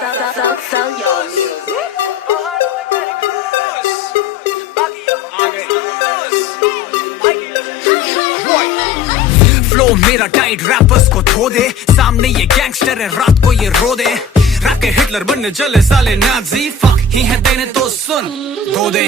Flow मेरा tight rappers को धो दे, सामने ये गैंगस्टर है रात को ये रो दे। रैप के हिटलर बनने चले साले नाजी, फक ही है देने तो सुन दो दे।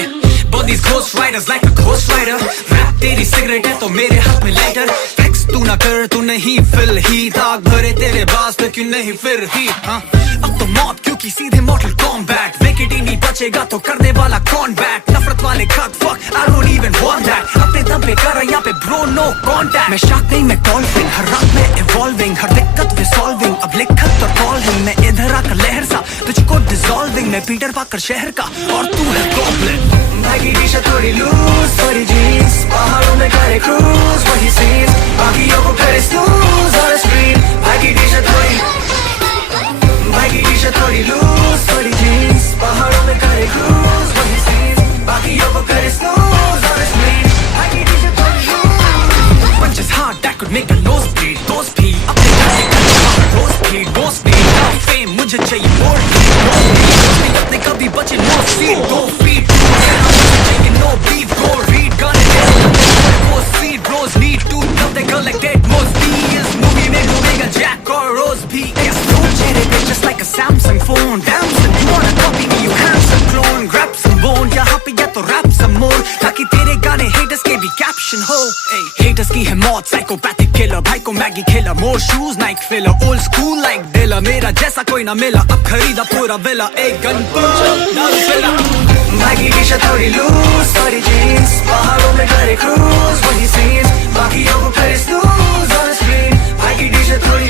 But these ghost riders like a ghost rider, rap तेरी सिगरेट है तो मेरे हाथ में लाइटर। फ्लेक्स तू ना कर, तू नहीं फिल हीट, आग भरे तेरे बास पे क्यों नहीं फिर हीट। हाँ अब तो मौत क्योंकि सीधे मॉर्टल कॉम्बैट, विकेट ही नहीं बचेगा तो करने वाला कौन बैक। नफरत वाले खत fuck I don't even want that, अपने दम पे कर यहाँ पे ब्रो नो कॉन्टैक्ट। मैं शार्क नहीं मैं डॉल्फिन, हर रात में इवॉल्विंग, हर दिक्कत पे सॉल्विंग। अब लिखत और कॉलिंग, मैं इधर आकर लहर सा तुझको डिसॉल्विंग। मैं पीटर पाकर शहर का और तू है गॉब्लिन। भागी टी-शर्ट थोड़ी लूज, थोड़ी जीन्स, पहाड़ों में करे क्रूज, वही सीन्स, बाकियों को करे स्नूज ऑन स्क्रीन। भागी टी-शर्ट थोड़ी लूज, थोड़ी जीन्स, पहाड़ों में करे क्रूज, वही सीन्स, बाकियों को करे स्नूज ऑन स्क्रीन। भागी टी-शर्ट थोड़ी loose. Punches hard that could make a nose bleed, दोस्त भी अपने गाने का रोज भी दोस्त भी। Now fame मुझे चाहिए more, अपने कभी बचे no seed, 2 feet no beef, go read, gun it, go see, bros need to know they collected most B's, movie में घूमेगा Jack और Rose भी। Yes, don't चेहरे पे just like a Samsung phone, damn son, you wanna copy me, you handsome clone, grab some bone, यहाँ पे या तो rap some more, ताकि तेरे गाने haters के भी caption हो। Haters की है मौत, psychopathic killer, भाई को मैगी खिला, more shoes, Nike filler, old school like Dilla, मेरा जैसा कोई ना मिला, अब खरीदा पूरा विला, एक गन दारू पिला। भागी टी-शर्ट थोड़ी लूज, थोड़ी जीन्स, पहाड़ों में करे क्रूज, वही सीन्स, बाकियों को करे स्नूज ऑन स्क्रीन। भागी टी-शर्ट थोड़ी